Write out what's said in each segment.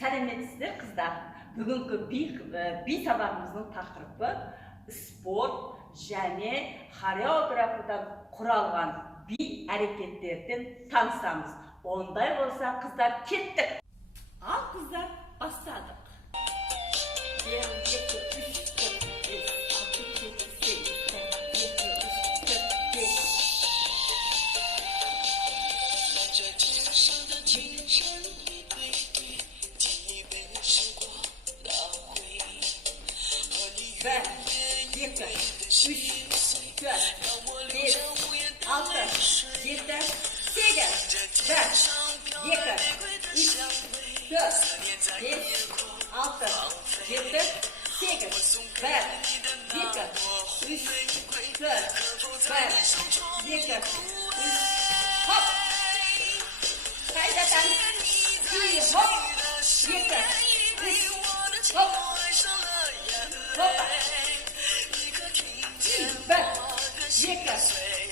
Сәлеметсіздер қыздар. Бүгінгі би сабағымыздың тақырыбы спорт және хореографиядан құралған би әрекеттерден танысамыз. Ондай болса, қыздар, кеттік. Ал қыздар, бастадық. 1, 2, 3, 4, 5, 6, 7, 8, 9, 10, hop! Қайтадан 2, hop! 2, 3, hop! Hoppa! 1, 2, 3, 4, 5, 6, 7, 8,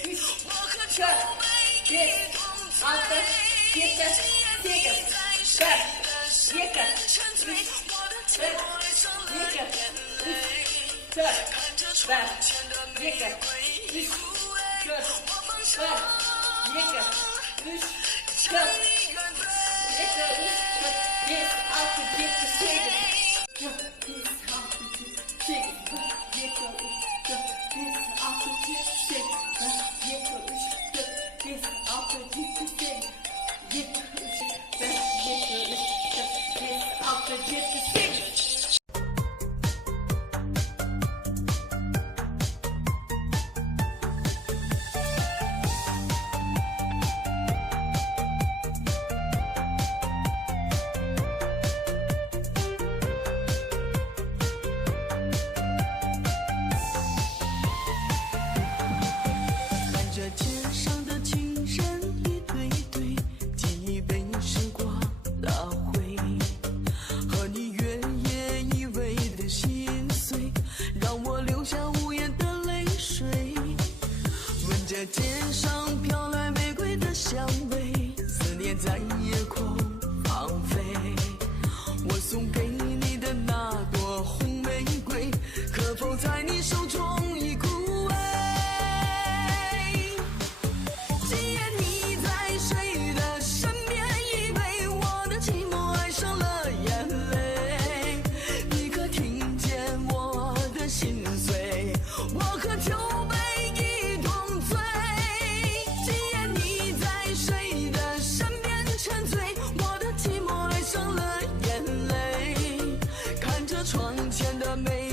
街上飘来玫瑰的香味，思念在夜空放飞。我送给你的那朵红玫瑰，可否在你手中已枯萎？今夜你在谁的身边依偎，我的寂寞爱上了眼泪。你可听见我的心碎？我渴求被窗前的美